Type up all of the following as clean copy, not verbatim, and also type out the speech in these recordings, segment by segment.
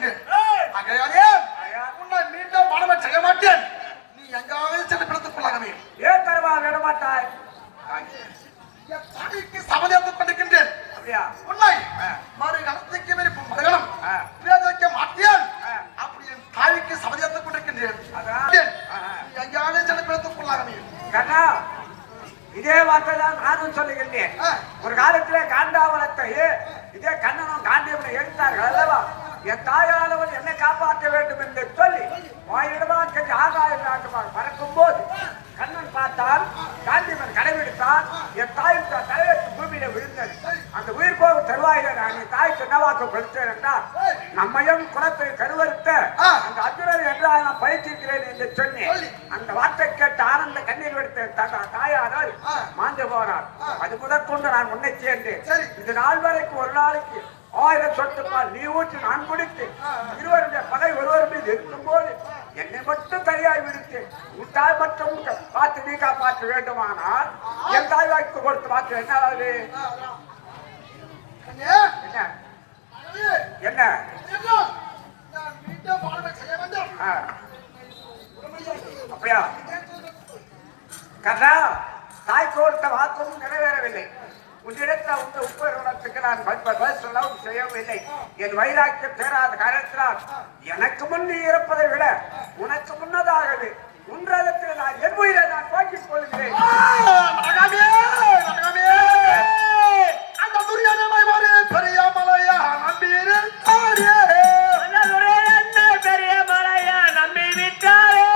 கொண்டிருக்கின்றேன். ஆகையாலே உன்னை மீண்டும் மனமே செய்ய மாட்டேன். நீ எங்காவது சென்று பிடித்துக் கொள்ளாகவே. ஏன் தருவா விட மாட்டாய்? தாய்க்கு சபதேற்றுக் கொண்டிருக்கின்றேன். அப்படியா? உன்னை மறு கணத்துக்கு மறுகணம் பேர் வைக்க மாட்டேன். அப்படி என் தாய்க்கு சபதேற்றுக் கொண்டிருக்கின்றேன். நீ எங்காவது சென்று பிடித்துக் கொள்ளாகவே. கண்ணா, இதே வார்த்தை தான் நானும் சொல்லுகின்றேன். ஒரு காலத்திலே காண்டாவனத்தை இதே கண்ணனும் காண்டியவனை எடுத்தார்கள் அல்லவா? என் தாயானவன் என்னை காப்பாற்ற வேண்டும் என்று சொல்லி வாயிடமாக கட்டி ஆகாயம் நாட்டுமாக பறக்கும் போது கண்ணன் பார்த்தால் காண்டியவன் கடைபிடித்தான். என் தாயின் தலைவருக்கு பூமியில விழுந்தது. அந்த உயிர் போக தருவாயில நான் என் தாய்க்கு என்னவாக்க கொடுத்தேன் என்றால் நம்மையும் குலத்தை கருவறுத்த அந்த அர்ஜுனர் என்றால் நான் பயிற்சிக்கிறேன் என்று சொன்னேன். அந்த வார்த்தை கேட்டு ஆனந்த கண்ணீர் விடுத்த தாயானால் மாண்டு போனார். அது முதற்கொண்டு நான் உன்னை சேர்ந்தேன். இது நாள் வரைக்கும் ஒரு நாளைக்கு 1000 சொட்டுப்பால் நீ ஊற்றி நான் குடித்து இருவருடைய பகை ஒருவர் மீது இருக்கும் போது என்னை மட்டும் தனியாய் விடுத்து உன் தாய் மட்டும் பார்த்து நீ காப்பாற்ற வேண்டுமானால் என் தாய் வாய்க்கு கொடுத்து பார்த்து என்ன ஆகுது? என்ன என்ன அப்படியா? கண்ணா, தாய் கொடுத்த வாக்கும் நிறைவேறவில்லை. உன்னிடத்தில் உங்க உப்பருக்கு நான் பதில் சொல்லவும் செய்யவில்லை. என் வைராக்கியம் தேராத காரணத்தினால் எனக்கு முன் நீ இருப்பதை விட உனக்கு முன்னதாகவே உன்றதத்தில் நான் என் உயிரை நான் போக்கிக் கொள்கிறேன். அந்த துரியோதனை ஒரு பெரிய மலையா நம்பியிருந்தாரே. பெரிய மலையா நம்பி விட்டாரே.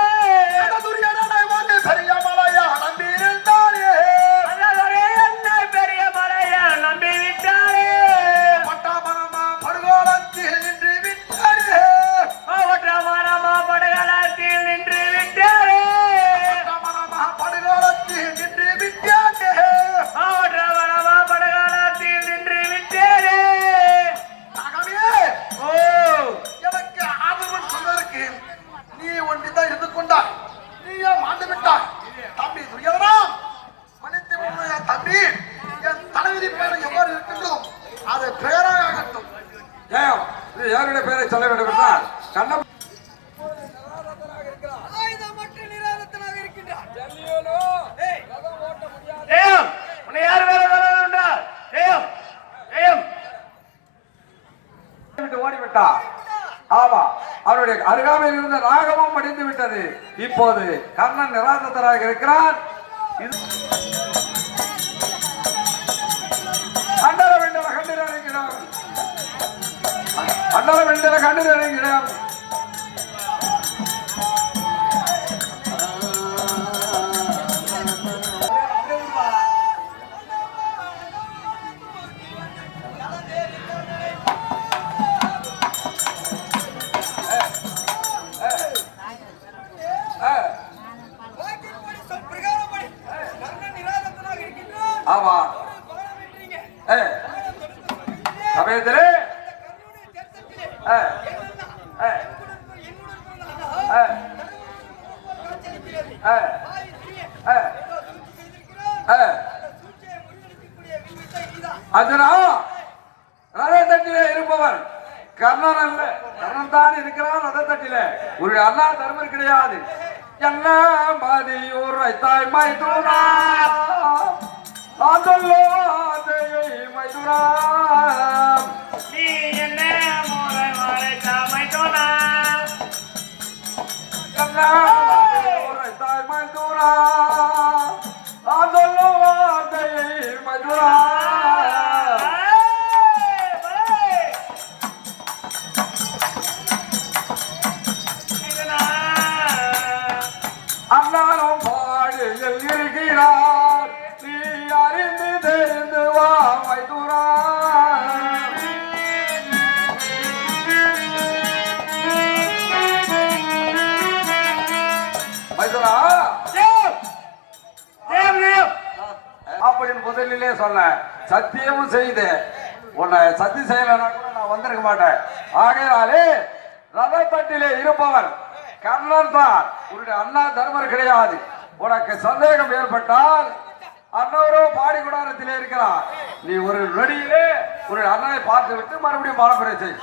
அந்த துரியோதனை ஒரு பெரிய மலையா நம்பியிருந்தாரே. பெரிய மலையா நம்பி விட்டாரே. பட்டாமரமா படுகோலத்தில் நின்று விட்டாரே. பட்டாமரமா படுகோலத்தில் நின்று விட்டாரே. பட்டாமரமா படுகோலத்தில் நின்று விட்டாரே. பட்டாமரமா படுகோலத்தில் நின்று விட்டாரே. ஆகவே எனக்கு ஆதரவு சொல்வதற்கு நீ ஒன்றிதான் இருந்து கொண்டாய். நீயே மாண்டு விட்டாய். தம்பி துரியோதனா, மன்னித்து விடு தம்பி. என் தலைவிதி பெயர் எவ்வாறு இருக்கின்றோம் அது பெயராக ஆகட்டும். ஜெயம், இது யாருடைய பெயரை சொல்ல வேண்டும் என்றால் கண்ணம் ஓடிவிட்டார். ஆமா, அவருடைய அருகாமையில் இருந்த ராகமும் அடிந்து விட்டது. இப்போது கர்ணன் நிராதராக இருக்கிறான். அண்டர வெண்டர கண்டிருக்கிறான். அண்டர வெண்டர கண்டிருக்கிறான். ஆமா, சமயத்திலே அர்ஜுனா, ரதத்தட்டிலே இருப்பவர் கர்ணன் அல்ல. கர்ணன் தான் இருக்கிறான் ரதத்தட்டிலே. ஒரு அண்ணா தர்மர் கிடையாது. என்ன மதியூர் வைத்தாய் மைதுனா ஆந்தல்லோ ஆதையை மைதுனா. நீ என்ன முறை மறைத்தா மைதுனா. என்ன மதியூர் வைத்தாய் மைதுனா ஆந்தல்லோ ஆதையை மைதுனா. அண்ணாரும் பாடியில் இருக்கிறார். நீ அறிந்து தெரிந்து வா மைதுனா. மைதுனா அப்படின்னு முதலிலே சொன்ன சத்தியமும் செய்து உன்னை சத்தி செய்யலன்னா கூட நான் வந்திருக்க மாட்டேன். ஆகையாலே ரதத்தட்டிலே இருப்பவர் கர்ணன் தான். உன்னுடைய அண்ணா தர்மர் கிடையாது. உனக்கு சந்தேகம் ஏற்பட்டால் அண்ணவரோ பாடி குடாரத்திலே இருக்கிறார். நீ ஒரு நொடியிலே உன்னுடைய அண்ணனை பார்த்து விட்டு மறுபடியும் மனப்புரை செய்.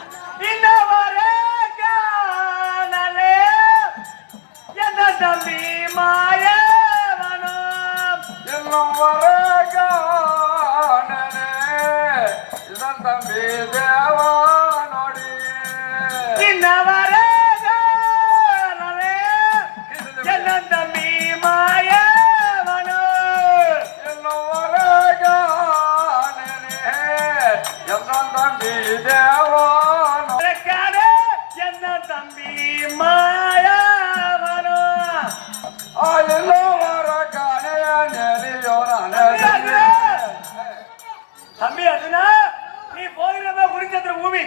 புண்ணிய பூமி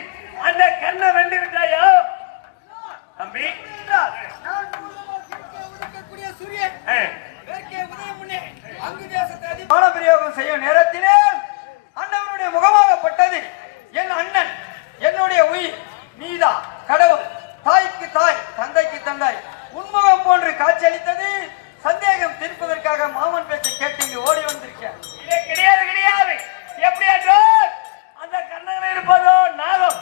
அந்த கண்ணை வெண்டு விட்டாயோ தம்பி? பிரயோகம் செய்யும் நேரத்திலே அண்ணவனுடைய முகமாகப்பட்டது என் அண்ணன், என்னுடைய உயிர், நீதா கடவுள், தாய்க்கு தாய், தந்தைக்கு தந்தாய், உன்முகம் போன்று காட்சியளித்தது. சந்தேகம் தீர்ப்பதற்காக மாமன் பேச்சை கேட்டு இங்கு ஓடி வந்திருக்கேன். கிடையாது கிடையாது. எப்படியாச்சோ அந்த கண்ணங்கள் இருப்பதோ நாகம்.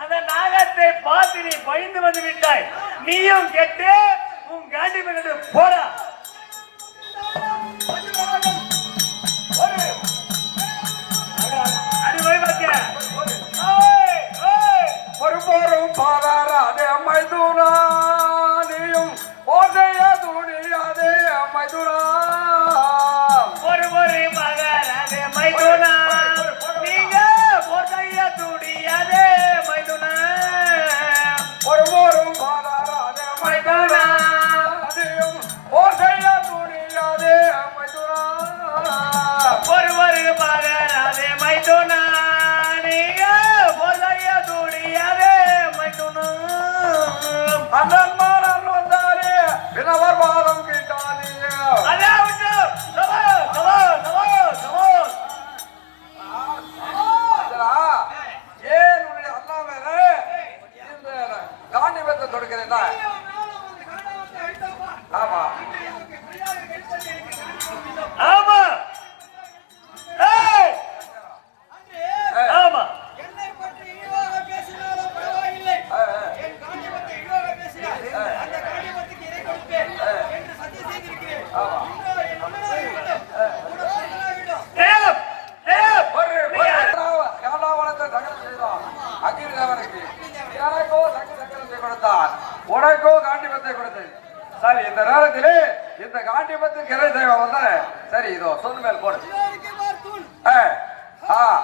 அந்த நாகத்தை பார்த்து நீ பயந்து வந்து விட்டாய். நீயும் கெட்டு உன் காண்டி மகனோடு போடா. ஒருபோரும் பாராதே மைதுனா, நீயும் ஓதைய துணியாதே மைதுனா. ஒரு மகராதே மைதுனா, நீங்க ஓதைய துணியாதே மைதுனா. ஒருபோரும் பாராதே மைதுனா, நீயும் ஓதைய துணியாதே மைதுனா. ஒரு மகராதே மைதுனா, நீங்க ஓதைய துணியாதே மைதுனா. அண்ணன் மாறன் வந்தாரே வினவர் பாதம் கேட்டானே. அதாவது ஏன் உன்னுடைய அண்ணா மேல இந்த காண்டிபத்தை தொடுக்கிறேன்? ஆமா ஆமா ஏய் ஆமா என்னை பற்றி இழிவாக பேசினாலும் பரவாயில்லை, என் காண்டிபத்தை இழிவாக பேசினார் அந்த காண்டிபத்துக்கு இறை கொடுப்பேன் என்று சத்தியம் செய்திருக்கிறேன். என் அண்ணனாக இருக்கட்டும், உடனாகிவிடும். தேவ் தேவ் காண்டாவனத்தை தகனம் செய்தான் அக்னி தேவனுக்கு. எனக்கோ சக்தி சக்கரத்தை கொடுத்தான், உனக்கோ காண்டிபத்தை கொடுத்தது. சரி, இந்த நேரத்திலே இந்த காண்டிபத்தின் கிரை தேவன் வந்த. சரி, இதோ சொன்ன மேல் போடு. இவருக்கு பார்த்தூன். ஆமா,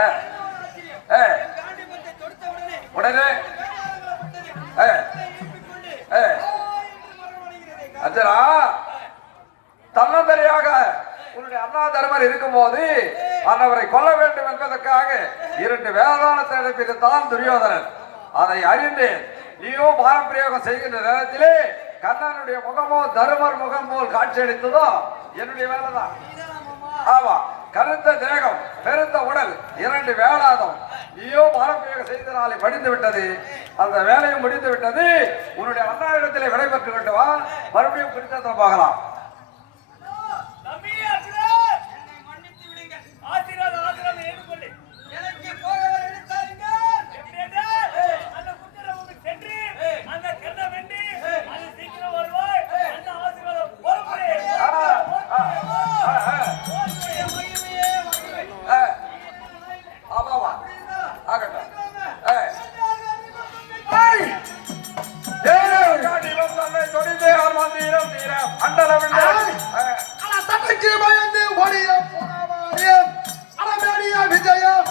என் காண்டிபத்தை தொடுத்த உடனே உடனே வேளாங்கப்பட்டது. ஏ, எழுப்பிக் கொண்டு ஏ, என்று மரணமடைகிறது. அஞ்சனா தன்னந்தனியாக உன்னுடைய அண்ணா தர்மர் இருக்கும்போது அன்னவரை கொல்ல வேண்டும் என்பதற்காக 2 வேதாளத்தை அனுப்பியிருந்தான் துரியோதனன். அதை அறிந்தேன். நீயோ பாரம்பிரயோகம் செய்கின்ற நேரத்திலே கண்ணனுடைய முகமோ தர்மர் முகம் போல் காட்சியளித்ததோ என்னுடைய வேலைதான். ஆமா, கருத்த தேகம், பெருத்த உடல், 2 வேளாதம். நீயோ பாரம்பிரயோகம் செய்தனாலே படிந்து விட்டது. அந்த வேலையும் முடிந்து விட்டது. உன்னுடைய அண்ணாவிடத்திலே விடைபெற்று கொண்டு வா. மறுபடியும் குறித்த பார்க்கலாம். தம்பி அசுரா, என்னை மன்னித்து விடுங்கள். ஆசீர்வாதம் ஏற்றுக்கொள்ளு. எனக்கு போக எடுத்தாருங்க. எப்படியாடா அந்த குற்றவாளிக்கு சென்று அந்த கண்ணை வெண்டி அது சீக்கிரம் வருவாய். அந்த ஆசீர்வாதம் பொறுப்பே. மகிமையே மகிமை. ஆமாவா ஆகட்டும். சண்டைக்கு பயந்து ஓடிய போனவானே அறமேடிய விஜயம்.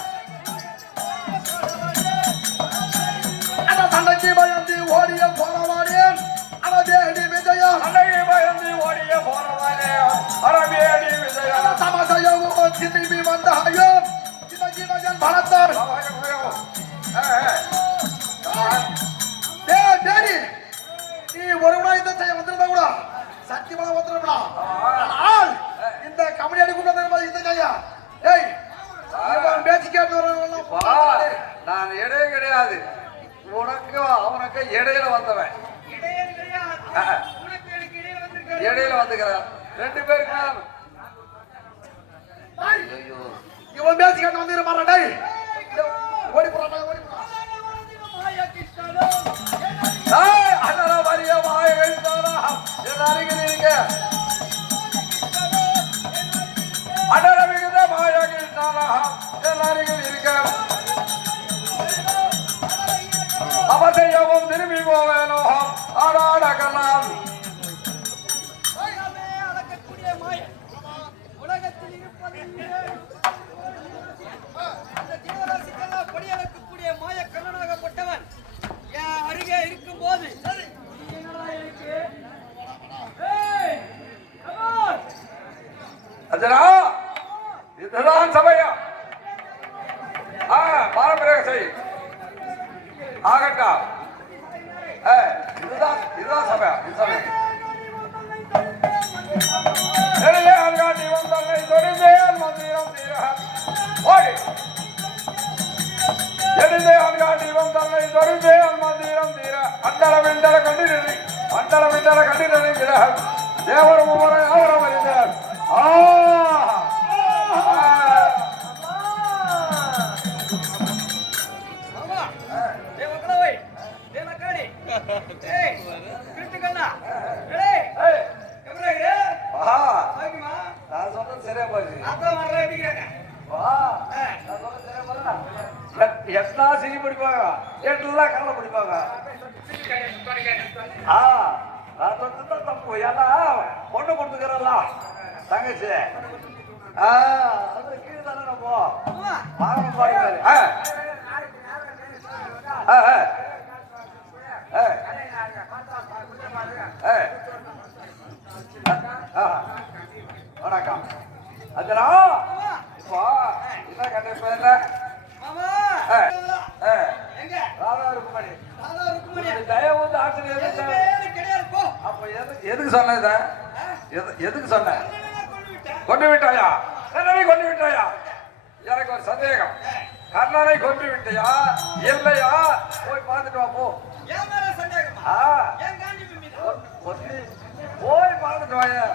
அந்த சண்டைக்கு பயந்து ஓடிய போனவானே அறமேடி விஜயம். சமசயவோ திரும்பி வந்தாயோ இந்த ஜீவன் பலத்தார். டேடி, நீ ஒரு இந்த செய்ய வந்திருந்தா கூட சக்தி பலம் வந்துருப்பா. ஆனால் இந்த கம்பெனி அடி கூப்பிட்டு இந்த கையா ஏய் பேச்சு கேட்டு நான் இடையே கிடையாது, உனக்கு அவனுக்கு இடையில வந்தவன். இடையில வந்துக்கிறேன் 2 பேருக்கு. இவன் பேச்சு கேட்டு வந்து மாறா. டேய் ஓடி போறான், ஓடி போறான். அருகில் இருக்க அடர மிகுந்த அருகில் இருக்க அவசையவும் திரும்பி போவேனோ ஆடாடக்கலாம். அளக்கக்கூடிய மாய உலகத்தில் இருப்பது அந்த ஜீவராசிக்கெல்லாம் படியளக்கக்கூடிய மாய கண்ணனாகப்பட்டவன் என் அருகே இருக்கும் போது அஜனா இதுதான் சமயம். ஆகட்டும். இதுதான் சபை. இது சபை. எளியான் காட்டி வந்தல்லை தொடுதேன் மந்திரம் தீர. ஓடி. எளியான் காட்டி வந்தல்லை தொடுதேன் மந்திரம் தீர. அண்டல விண்டல கண்டிருந்தி. அண்டல விண்டல கண்டிருந்தி. தேவரும் முறை அவரம் அறிந்தார். நான் சொல்றது சரியா போச்சு. எத்தனா சிரி பிடிப்பாங்க, எட்டெல்லாம் கல்ல பிடிப்பாங்க. நான் சொல்றது தப்பு. ஏன்னா பொண்ணு கொடுத்துக்கிறல்ல தங்கச்சி. அது கீழே தானே நம்ம வாகனம் பாடுறாரு. வணக்கம். அஞ்சனா இப்போ என்ன கண்டிப்பா ராதா ருக்குமணி தயவு வந்து ஆசிரியர். அப்ப எதுக்கு சொன்ன இத? எதுக்கு சொன்ன? கொண்டு விட்டாயா? கண்ணனை கொண்டு விட்டாயா? எனக்கு ஒரு சந்தேகம். கண்ணனை கொண்டு விட்டியா இல்லையா? போய் பார்த்துட்டு வா. போ. போய் பார்த்துட்டு வாயா.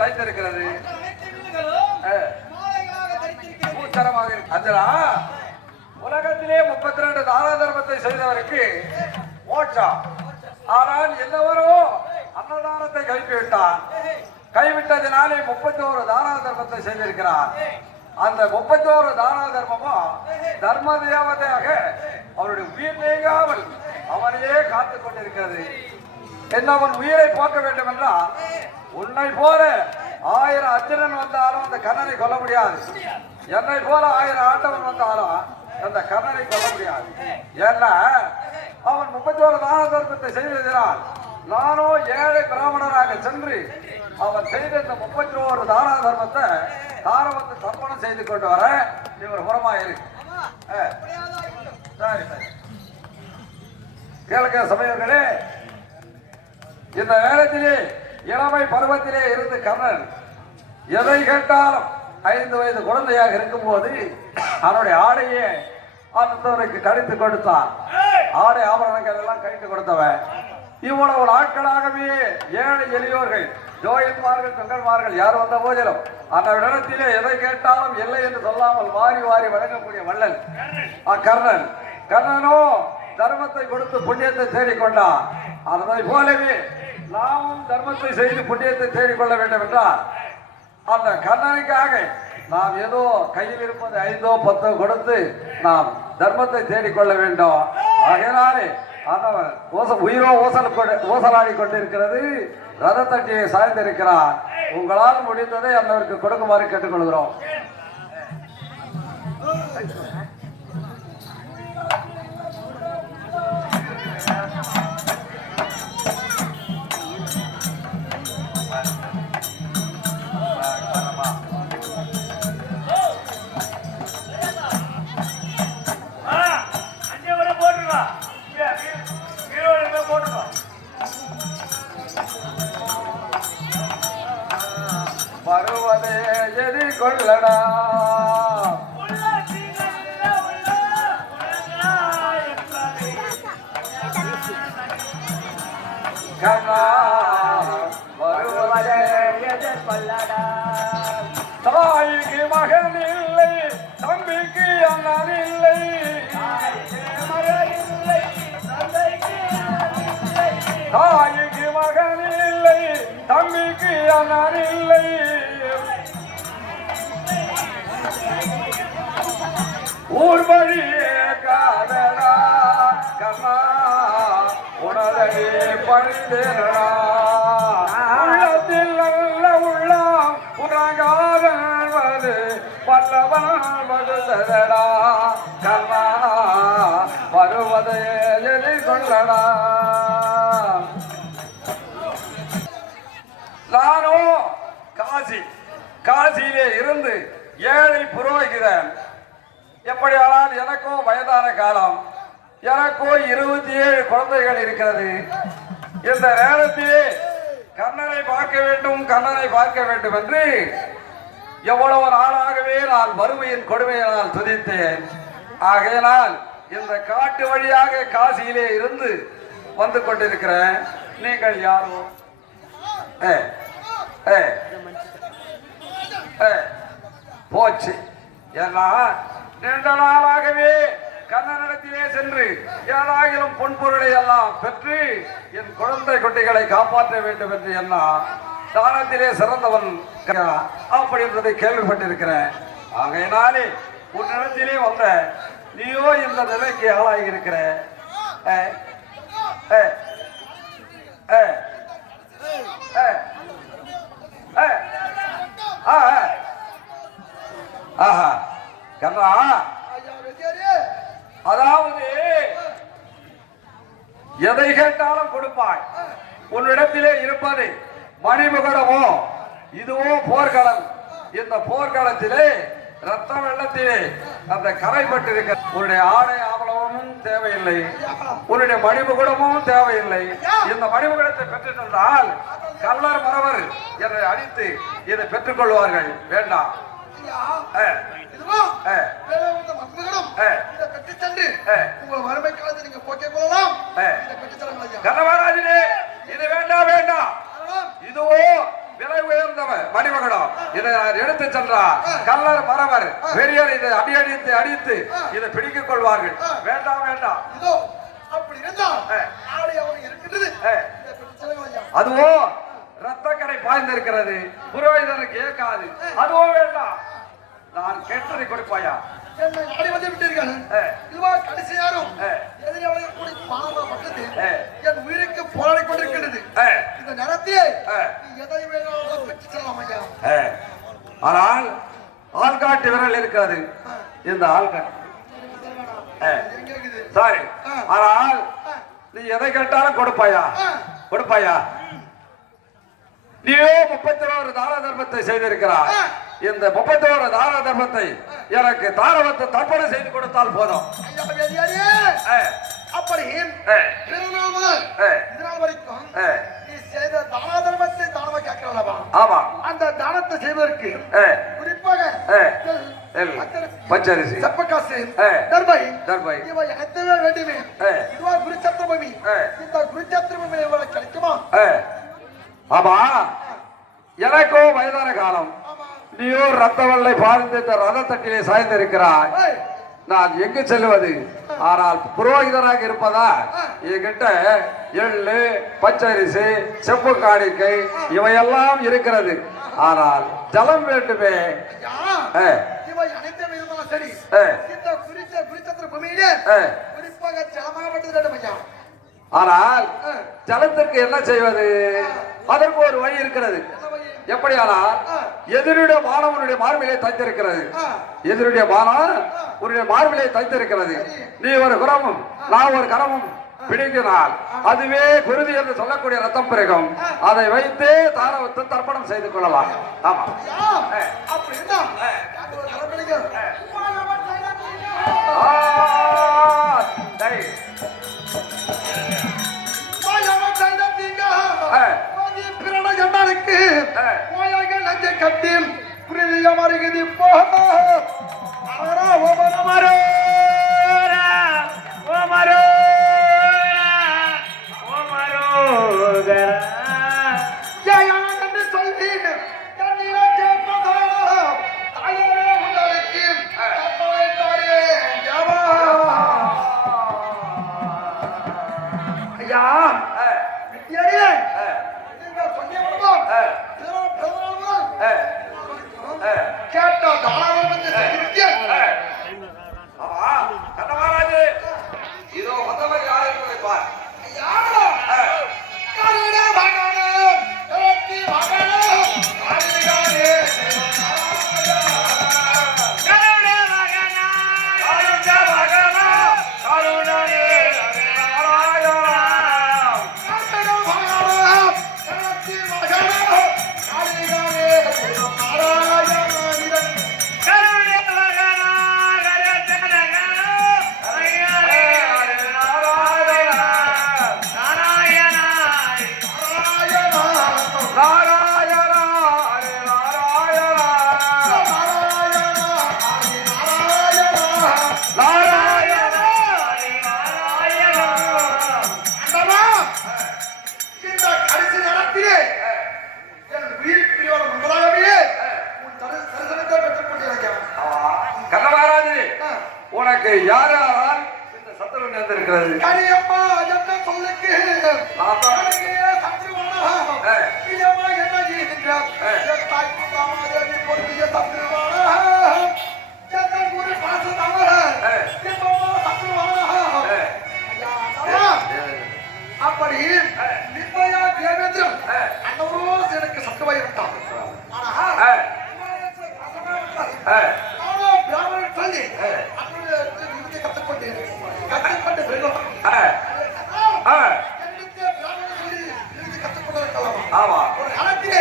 தைத்திருக்கிறது. உலகத்திலே 32 தான தர்மத்தை செய்தவருக்கு மோட்சம். ஆனால் என்னவரோ அன்னதானத்தை கைவிட்டான். கைவிட்டதினாலே 31 தான தர்மத்தை செய்திருக்கிறார். அந்த 31 தான தர்மமும் தர்ம தேவதையாக அவருடைய உயிர் நீங்காமல் அவனையே காத்துக் கொண்டிருக்கிறது. என்ன அவன் உயிரை போக்க வேண்டும் என்றால் உன்னை போல 1000 அர்ஜுனன் வந்தாலும் அந்த கண்ணனை கொல்ல முடியாது. என்னை போல 1000 ஆண்டவன் வந்தாலும் அந்த கண்ணனை கொல்ல முடியாது. ஏன்னா அவன் 31 தான தர்மத்தை செய்ததினால் நானோ ஏழை பிராமணராக சென்று அவன் செய்த இந்த 31 தான தர்மத்தை தாரவத்து தர்ப்பணம் செய்து கொண்டு வர இவர் புறமாக இருக்கு. சரி சரி கேளுங்க சமயங்களே. இந்த நேரத்திலே இளமை பருவத்திலே இருந்து கண்ணன் எதை கேட்டாலும் 5 வயது குழந்தையாக இருக்கும் போது அவனுடைய ஆடையே ஆத்தவனுக்கு கடித்து கொடுத்தான். ஆடை ஆபரணங்கள் எல்லாம் கழித்து கொடுத்தவன். இவ்வளவு நாட்களாகவே ஏழை எளியோர்கள் ஜோயன்மார்கள் தொங்கன்மார்கள் யார் வந்த போதிலும் அந்த இடத்திலே எதை கேட்டாலும் இல்லை என்று சொல்லாமல் வாரி வாரி வழங்கக்கூடிய வள்ளல் கர்ணன். கர்ணனோ தர்மத்தை கொடுத்து புண்ணியத்தை தேடிக்கொண்டான். அதை போலவே நாமும் தர்மத்தை செய்து புண்ணியத்தை தேடிக்கொள்ள வேண்டும் என்றால் அந்த கர்ணனுக்காக நாம் ஏதோ கையில் இருப்பது 5 10 கொடுத்து நாம் தர்மத்தை தேடிக்கொள்ள வேண்டும். ஆகையினாலே அவன் உயிரோ ஊசலாடி கொண்டிருக்கிறது. ரத தட்டியை சாய்ந்திருக்கிறான். உங்களால் முடிந்ததை அந்தவருக்கு கொடுக்குமாறு கேட்டுக்கொள்கிறோம். வருவதே எதிர்கொள்ளடா கண்ணா, வருவதே எதிர்கொள்ளடா. தாய்க்கு மகன் இல்லை, தம்பிக்கு அண்ணன் இல்லை. தாய்க்கு மகன் இல்லை, தம்பிக்கு அண்ணன் இல்லை. ஊர் வழியே காதடா கண்ணா, உணரை பணிந்தேடா. உள்ளத்தில் நல்ல உள்ளம் உறங்காதது வல்லவன் வகுதடா கண்ணா வருவதை எதிர்கொள்ளடா. நானும் காசியிலே இருந்து ஏழை புரோகிதன். எப்படியானால் எனக்கோ வயதான காலம், எனக்கோ 27 குழந்தைகள் இருக்கிறது. இந்த நேரத்திலே கண்ணனை பார்க்க வேண்டும் என்று எவ்வளவு நாளாகவே நான் வறுமையின் கொடுமையினால் துதித்தேன். ஆகையினால் இந்த காட்டு வழியாக காசியிலே இருந்து வந்து கொண்டிருக்கிறேன். நீங்கள் யாரோ? போச்சு. ஏன்னா நீண்ட நாளாகவே கண்ணனிடத்திலே சென்று ஏதாயிலும் பொன்பொருளை எல்லாம் பெற்று என் குழந்தை குட்டிகளை காப்பாற்ற வேண்டும் என்று என்ன தானத்திலே சிறந்தவன் அப்படி என்பதை கேள்விப்பட்டிருக்கிறேன். ஆகையினாலே உன்னிடத்திலே வந்த நீயோ இந்த நிலைக்கு ஆளாகி இருக்கிற. கண்ணா, அதாவது எதை கேட்டாலும் கொடுப்பாய். உன்னிடத்திலே இருப்பது மணிமுகடமோ இதுவோ போர்க்களம். இந்த போர்க்களத்திலே ரத்த வெள்ளத்திலே அந்த கரைப்பட்டிருக்க உன்னுடைய ஆடை ஆவலமும் தேவையில்லை, உன்னுடைய மணிமுகடமும் தேவையில்லை. இந்த மணிமுகடத்தை பெற்றுத் தந்தால் கள்ளர் மறவர் என்னை அடித்து இதை பெற்றுக் கொள்வார்கள். வேண்டாம். கனவராஜனே, இது வேண்டாம் வேண்டாம். இதுவோ விலை உயர்ந்தவர் மணிமகடம். இதை நான் எடுத்து சென்றார் கள்ளர் மறவர் பெரியர் இதை அடித்து இதை பிடித்துக் கொள்வார்கள். வேண்டாம் வேண்டாம். அதுவோ ரத்தக்கரை பாய்ந்திருக்கிறது, புரோகிதனுக்கு ஏற்காது. அதுவோ வேண்டாம். நான் கேட்டதை கொடுப்பாயா? என்னை நாடி வந்து விட்டீர்கள். இதுவா கடைசி யாரும் எதிரியாளர்கள் கூடி பாவப்பட்டது என் உயிருக்கு போராடி கொண்டிருக்கிறது. இந்த நேரத்தில் எதை வேணாலும் பெற்று செல்லலாம் ஐயா. ஆனால் ஆள்காட்டு விரல் இருக்கிறது. இந்த ஆள்காட்டு சாரி. ஆனால் நீ எதை கேட்டாலும் கொடுப்பாயா? நீயோ 31 தான தர்மத்தை செய்திருக்கிறாய். இந்த 31 தான தர்மத்தை எனக்கு தாரவத்தை தர்ப்பணம் செய்து கொடுத்தால் போதும். அப்படி பிறநாள் முதல் இதனால் வரைக்கும் நீ செய்த தான தர்மத்தை தானமா கேட்கிறல்லவா? ஆமா. அந்த தானத்தை செய்வதற்கு குறிப்பாக பச்சரிசி, செப்பக்காசு, தர்பை இவை அனைத்துமே வேண்டுமே. இதுவா குருச்சத்திர பூமி. இந்த குருச்சத்திர பூமி இவளை கிடைக்குமா? ஆமா. எனக்கோ வயதான காலம், நீயோ ரத்த வெள்ளை பாய்ந்து இந்த ரத தட்டிலே சாய்ந்திருக்கிறாய். நான் எங்கு செல்வது? ஆனால் புரோகிதராக இருப்பதா என்கிட்ட எள்ளு, பச்சரிசி, செப்பு காணிக்கை இவையெல்லாம் இருக்கிறது. ஆனால் ஜலம் வேண்டுமே. இவை அனைத்தும் இருந்தாலும் சரி, இந்த குருச்சத்திர பூமியிலே குறிப்பாக ஜலமாகப்பட்டது வேண்டும் ஐயா. ஆனால் ஜலத்திற்கு என்ன செய்வது? அதற்கு ஒரு வழி இருக்கிறது. எப்படியானால் எதிரிடைய மானம் உன்னுடைய மார்பிலே தைத்திருக்கிறது. எதிரிடைய மானம் உன்னுடைய மார்பிலே தைத்திருக்கிறது. நீ ஒரு குரமும் நான் ஒரு கரமும் பிடிக்கினால் அதுவே குருதி என்று சொல்லக்கூடிய ரத்தம் பிறகும். அதை வைத்து தாரவத்தை தர்ப்பணம் செய்து கொள்ளலாம். ஆமா. கட்டி குருதிய மருகுதி சொல்லி ஐயா கேட்ட தாராளமத்தை உனக்கு யாரால் இந்த சத்துரு நேர்ந்திருக்கிறது? கரியம்மா என்ன சொல்லுக்கு அதான். எனக்கு சத்ருவானா கரியம்மா என்ன செய்கின்றார் என் தாய் மாமாதேவி பொருளிய சத்ருவானா என்ன குரு பாசதவர கரியம்மா சத்ருவானா அப்படி நிர்மயா தேவேந்திரன் அன்னவரோடு எனக்கு சத்துவாய் விட்டான் பிராமணன் சொல்லி அன்னுடைய கற்றுக்கொண்டு வெல்லும் ஆமா. ஒரு காலத்திலே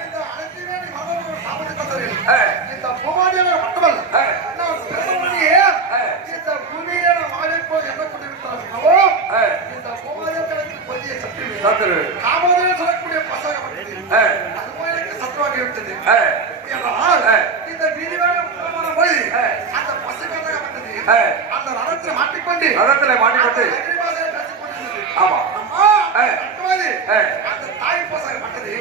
இந்த அனைத்துமே நீ மனதில் சாமர்த்தியம் தந்தவர்கள். இந்த பூமாதேவர் மட்டுமல்ல நான் பிரம்மனியே இந்த பூமியை நான் வாழைப்போல் என்ன கொண்டிருக்கிறோம் இந்த பூமாதேவர்களுக்கு பெரிய சத்துரு காமதேவன் சொல்லக்கூடிய பசங்க அது போய் எனக்கு சத்துவாகி விட்டது. இந்த வீதி வேலை போய் அந்த பசங்க வந்தது அந்த ரதத்தில் மாட்டிக்கொண்டு ஆமா. அந்த தாய் பசங்க பட்டது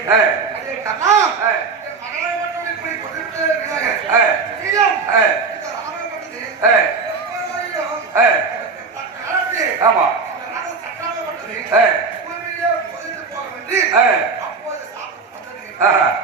அதே கண்ணா என் மகளை மட்டும் இப்படி கொண்டு நீயும் இந்த ராமன் பட்டது ஆமா. சட்டாளப்பட்டது பூமியிலே பொதிந்து போக வேண்டி அப்போது சாப்பிட்டு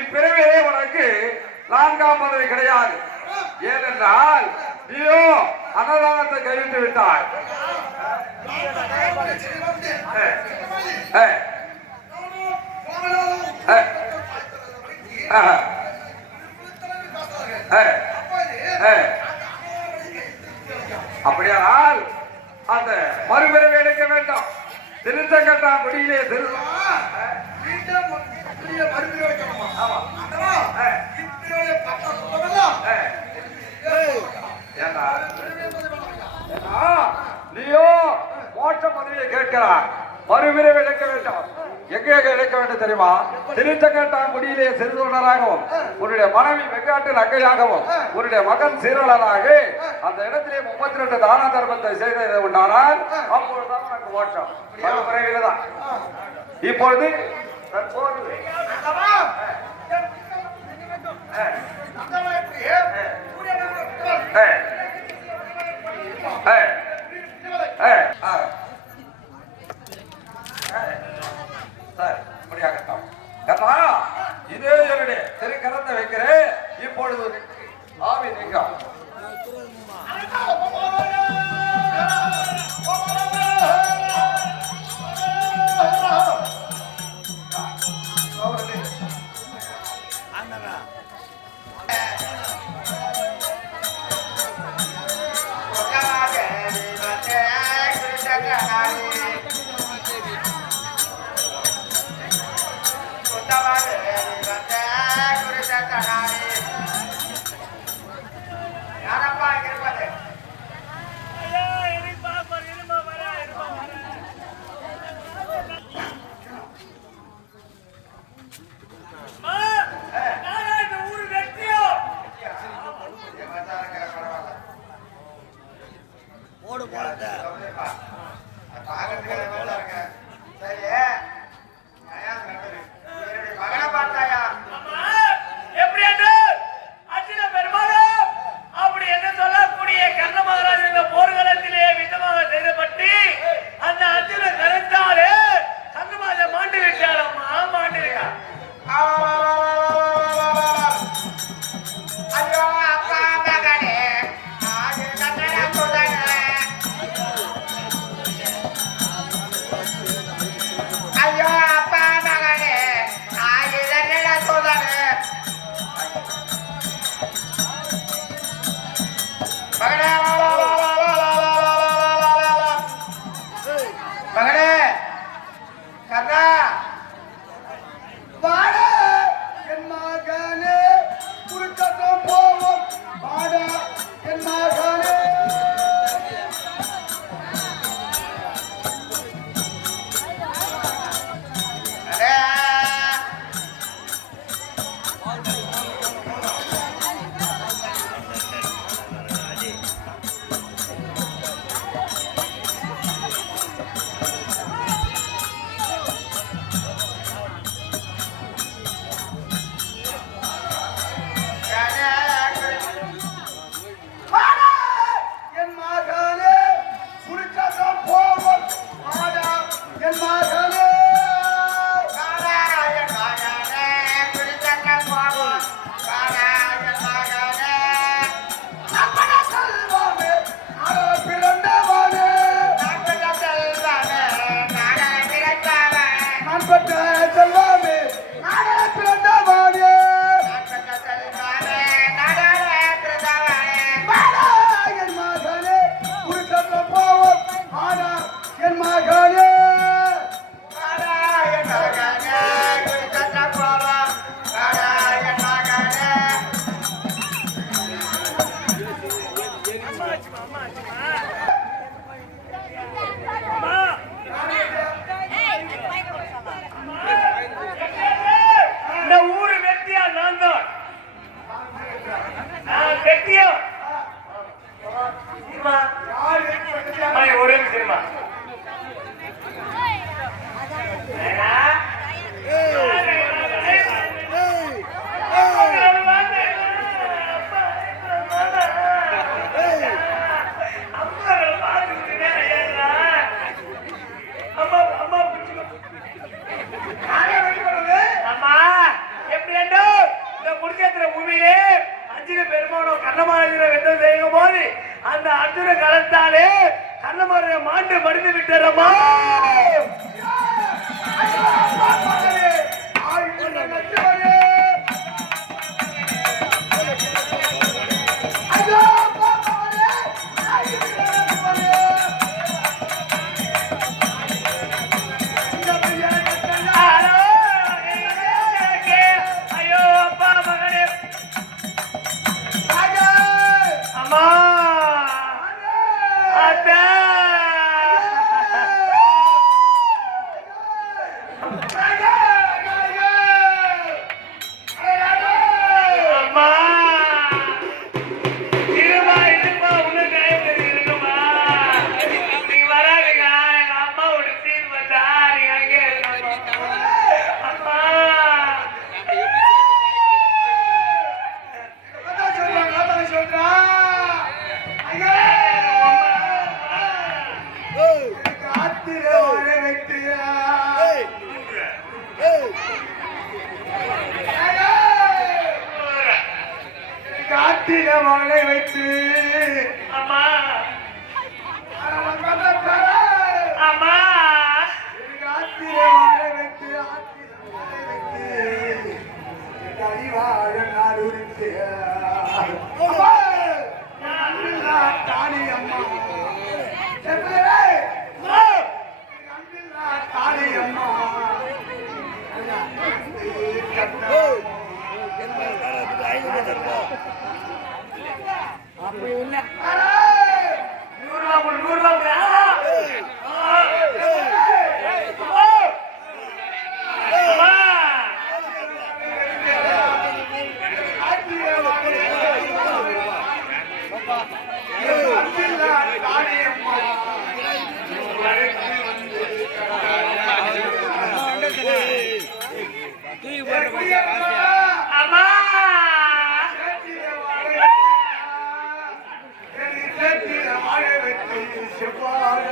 இப்பிறவிலே உனக்கு 4ஆம் பதவி கிடையாது. ஏனென்றால் நீயோ அன்னதானத்தை கைவிட்டு விட்டாய். அப்படியானால் அந்த மறுபிறவி எடுக்க வேண்டும். திருச்சங்கட்டா குடியிலே நீயோ மோட்ச பதவியை கேட்கிறார். மறுபிறவி எடுக்க வேண்டும். எங்கே எடுக்க வேண்டும் தெரியுமா? திருச்சங்கட்டாங்குடியிலே சிறுதொண்டராகவும் உன்னுடைய மனைவி வெங்காட்டில் அங்கையாகவும் உன்னுடைய மகன் சீரழனாக அந்த இடத்திலே 32 தான தர்மத்தை செய்தது உண்டானால் அப்பொழுதுதான் உனக்கு மோட்சம். மறுபிறவில்தான். இப்பொழுது தற்போது இதே என்னுடைய திருக்கரத்தை வைக்கிறேன். இப்பொழுது ஆவி நீங்கும். அம்மா, அம்மா, ஒரே நிமிஷம்மா. ஏன்னா, அம்மா, எப்படி அண்டோ இந்த குடிச்சேத்திர பூமியிலே அஞ்சு பெருமானும் கண்ணமாளிகிற வெத்தம் செய்யும் போது அந்த அர்ஜுன களத்தாலே கண்ணமாளிக மாண்டு மடிந்து விட்டாரம்மா. ஐயோ அப்பா மகனே அம்மா அத்தா அம்மா இருமா இருமா உள்ள காயம் இருக்குமா நீங்க வராதுங்க எங்க அம்மாவோட சீன் வந்தா நீங்க அங்கே இருக்கணும். அம்மா காட்டில வாழை வைத்து அம்மா அம்மா காட்டில வாழை வைத்து அறிவாழ நாடுரித்து தானி அம்மா தானி அம்மா செவ்வாழ